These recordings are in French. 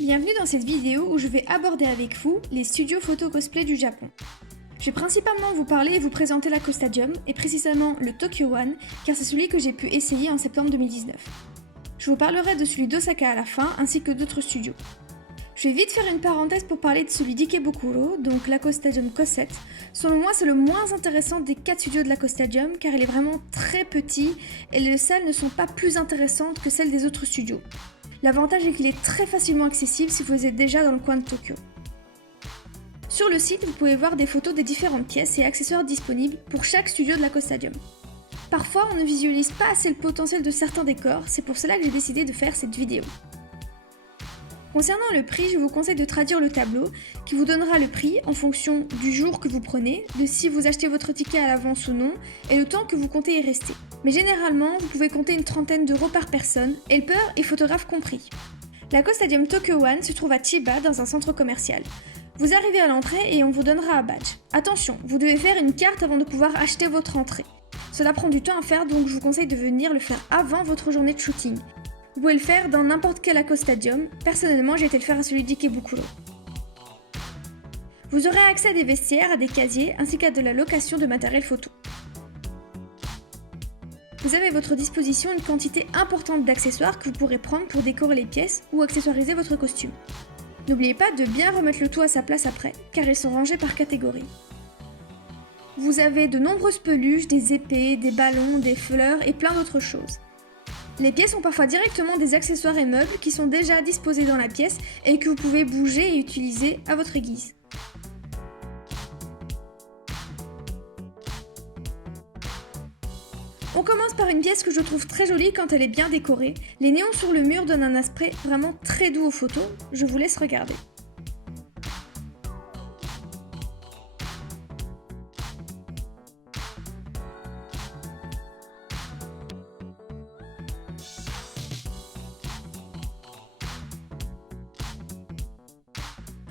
Bienvenue dans cette vidéo où je vais aborder avec vous les studios photo cosplay du Japon. Je vais principalement vous parler et vous présenter l'Akostadium, et précisément le Tokyo One, car c'est celui que j'ai pu essayer en septembre 2019. Je vous parlerai de celui d'Osaka à la fin, ainsi que d'autres studios. Je vais vite faire une parenthèse pour parler de celui d'Ikebukuro, donc l'Akostadium Cosette. Selon moi, c'est le moins intéressant des 4 studios de l'Akostadium, car il est vraiment très petit, et les salles ne sont pas plus intéressantes que celles des autres studios. L'avantage est qu'il est très facilement accessible si vous êtes déjà dans le coin de Tokyo. Sur le site, vous pouvez voir des photos des différentes pièces et accessoires disponibles pour chaque studio de l'Akostadium. Parfois, on ne visualise pas assez le potentiel de certains décors, c'est pour cela que j'ai décidé de faire cette vidéo. Concernant le prix, je vous conseille de traduire le tableau, qui vous donnera le prix en fonction du jour que vous prenez, de si vous achetez votre ticket à l'avance ou non, et le temps que vous comptez y rester. Mais généralement, vous pouvez compter une trentaine d'euros par personne, helper et photographe compris. L'Akostadium Tokyo One se trouve à Chiba, dans un centre commercial. Vous arrivez à l'entrée et on vous donnera un badge. Attention, vous devez faire une carte avant de pouvoir acheter votre entrée. Cela prend du temps à faire, donc je vous conseille de venir le faire avant votre journée de shooting. Vous pouvez le faire dans n'importe quel Akostadium. Personnellement, j'ai été le faire à celui d'Ikebukuro. Vous aurez accès à des vestiaires, à des casiers, ainsi qu'à de la location de matériel photo. Vous avez à votre disposition une quantité importante d'accessoires que vous pourrez prendre pour décorer les pièces ou accessoiriser votre costume. N'oubliez pas de bien remettre le tout à sa place après, car ils sont rangés par catégorie. Vous avez de nombreuses peluches, des épées, des ballons, des fleurs et plein d'autres choses. Les pièces ont parfois directement des accessoires et meubles qui sont déjà disposés dans la pièce et que vous pouvez bouger et utiliser à votre guise. On commence par une pièce que je trouve très jolie quand elle est bien décorée. Les néons sur le mur donnent un aspect vraiment très doux aux photos. Je vous laisse regarder.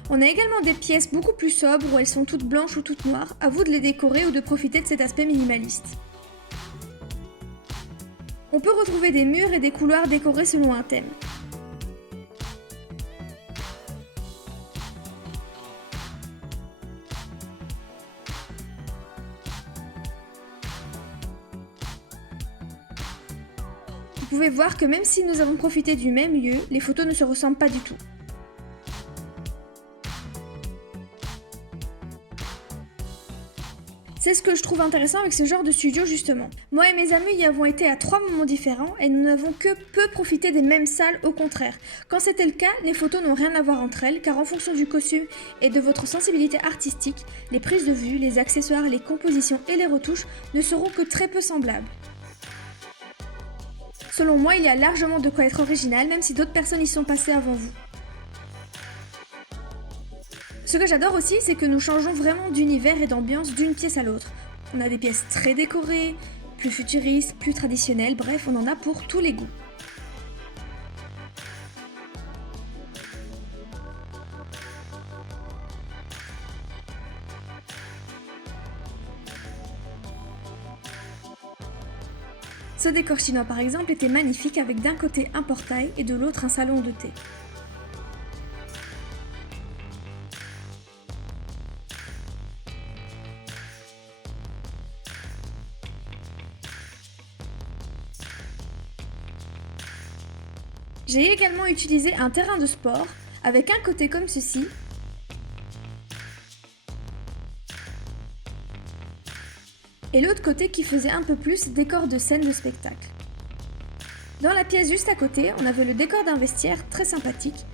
On a également des pièces beaucoup plus sobres où elles sont toutes blanches ou toutes noires, à vous de les décorer ou de profiter de cet aspect minimaliste. On peut retrouver des murs et des couloirs décorés selon un thème. Vous pouvez voir que même si nous avons profité du même lieu, les photos ne se ressemblent pas du tout. C'est ce que je trouve intéressant avec ce genre de studio justement. Moi et mes amis y avons été à 3 moments différents et nous n'avons que peu profité des mêmes salles, au contraire. Quand c'était le cas, les photos n'ont rien à voir entre elles car en fonction du costume et de votre sensibilité artistique, les prises de vue, les accessoires, les compositions et les retouches ne seront que très peu semblables. Selon moi, il y a largement de quoi être original même si d'autres personnes y sont passées avant vous. Ce que j'adore aussi, c'est que nous changeons vraiment d'univers et d'ambiance d'une pièce à l'autre. On a des pièces très décorées, plus futuristes, plus traditionnelles, bref, on en a pour tous les goûts. Ce décor chinois par exemple était magnifique avec d'un côté un portail et de l'autre un salon de thé. J'ai également utilisé un terrain de sport avec un côté comme ceci et l'autre côté qui faisait un peu plus décor de scène de spectacle. Dans la pièce juste à côté, on avait le décor d'un vestiaire très sympathique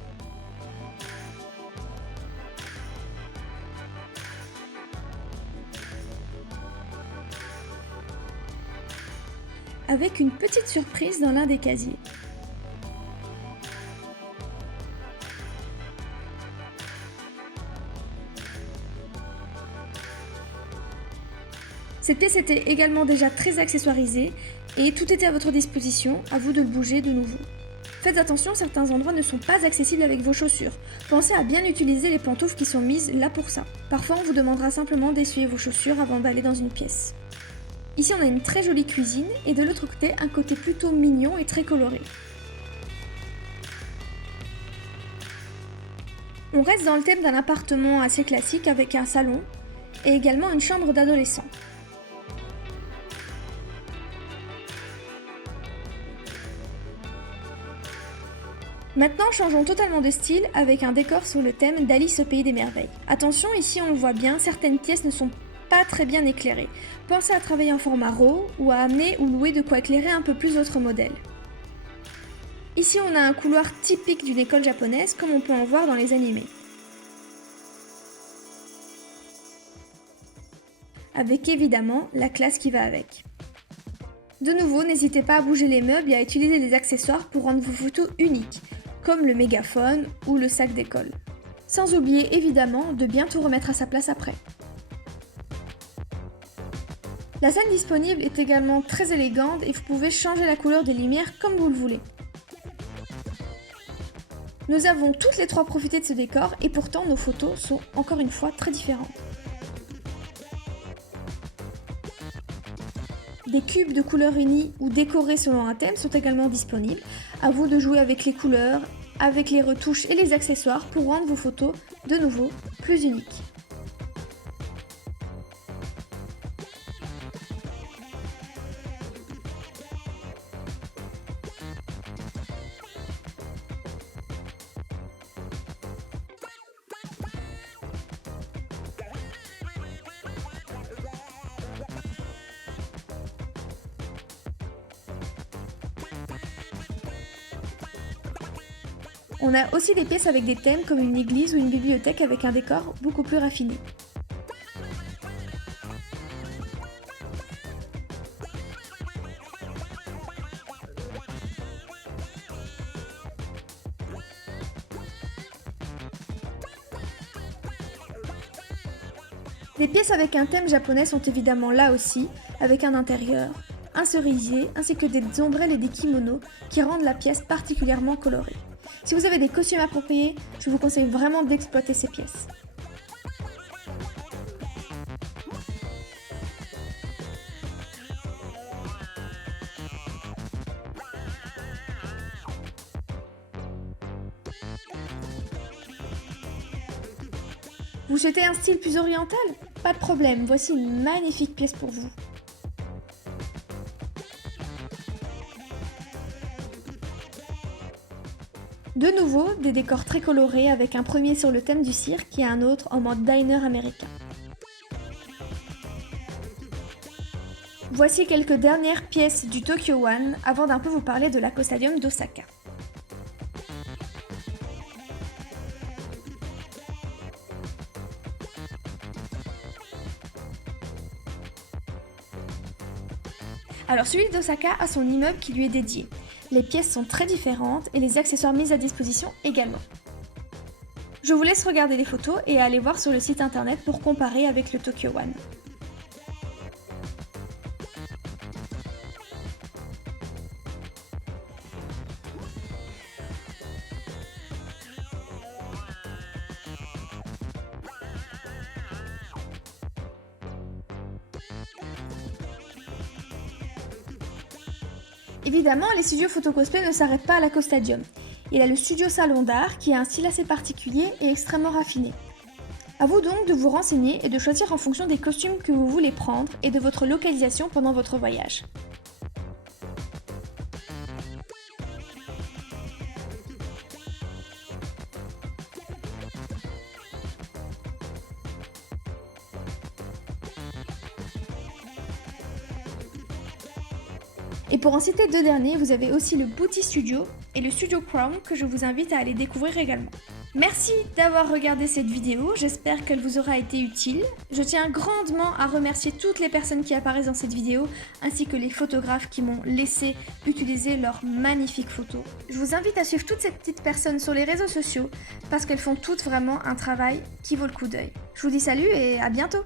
avec une petite surprise dans l'un des casiers. Cette pièce était également déjà très accessoirisée et tout était à votre disposition, à vous de le bouger de nouveau. Faites attention, certains endroits ne sont pas accessibles avec vos chaussures. Pensez à bien utiliser les pantoufles qui sont mises là pour ça. Parfois on vous demandera simplement d'essuyer vos chaussures avant d'aller dans une pièce. Ici on a une très jolie cuisine et de l'autre côté un côté plutôt mignon et très coloré. On reste dans le thème d'un appartement assez classique avec un salon et également une chambre d'adolescent. Maintenant, changeons totalement de style avec un décor sur le thème d'Alice au pays des merveilles. Attention, ici on le voit bien, certaines pièces ne sont pas très bien éclairées. Pensez à travailler en format RAW ou à amener ou louer de quoi éclairer un peu plus votre modèle. Ici on a un couloir typique d'une école japonaise comme on peut en voir dans les animés. Avec évidemment la classe qui va avec. De nouveau, n'hésitez pas à bouger les meubles et à utiliser les accessoires pour rendre vos photos uniques, comme le mégaphone ou le sac d'école. Sans oublier évidemment de bien tout remettre à sa place après. La scène disponible est également très élégante et vous pouvez changer la couleur des lumières comme vous le voulez. Nous avons toutes les trois profité de ce décor et pourtant nos photos sont encore une fois très différentes. Des cubes de couleurs unies ou décorés selon un thème sont également disponibles. À vous de jouer avec les couleurs, avec les retouches et les accessoires pour rendre vos photos, de nouveau, plus uniques. On a aussi des pièces avec des thèmes comme une église ou une bibliothèque avec un décor beaucoup plus raffiné. Les pièces avec un thème japonais sont évidemment là aussi, avec un intérieur, un cerisier ainsi que des ombrelles et des kimonos qui rendent la pièce particulièrement colorée. Si vous avez des costumes appropriés, je vous conseille vraiment d'exploiter ces pièces. Vous souhaitez un style plus oriental? Pas de problème, voici une magnifique pièce pour vous. De nouveau, des décors très colorés avec un premier sur le thème du cirque et un autre en mode diner américain. Voici quelques dernières pièces du Tokyo One avant d'un peu vous parler de l'Aquastadium d'Osaka. Alors celui d'Osaka a son immeuble qui lui est dédié. Les pièces sont très différentes et les accessoires mis à disposition également. Je vous laisse regarder les photos et aller voir sur le site internet pour comparer avec le Tokyo One. Évidemment, les studios photo cosplay ne s'arrêtent pas à l'Aquastadium. Il y a le studio Salon d'Art qui a un style assez particulier et extrêmement raffiné. A vous donc de vous renseigner et de choisir en fonction des costumes que vous voulez prendre et de votre localisation pendant votre voyage. Et pour en citer deux derniers, vous avez aussi le Booty Studio et le Studio Crown que je vous invite à aller découvrir également. Merci d'avoir regardé cette vidéo, j'espère qu'elle vous aura été utile. Je tiens grandement à remercier toutes les personnes qui apparaissent dans cette vidéo, ainsi que les photographes qui m'ont laissé utiliser leurs magnifiques photos. Je vous invite à suivre toutes ces petites personnes sur les réseaux sociaux, parce qu'elles font toutes vraiment un travail qui vaut le coup d'œil. Je vous dis salut et à bientôt!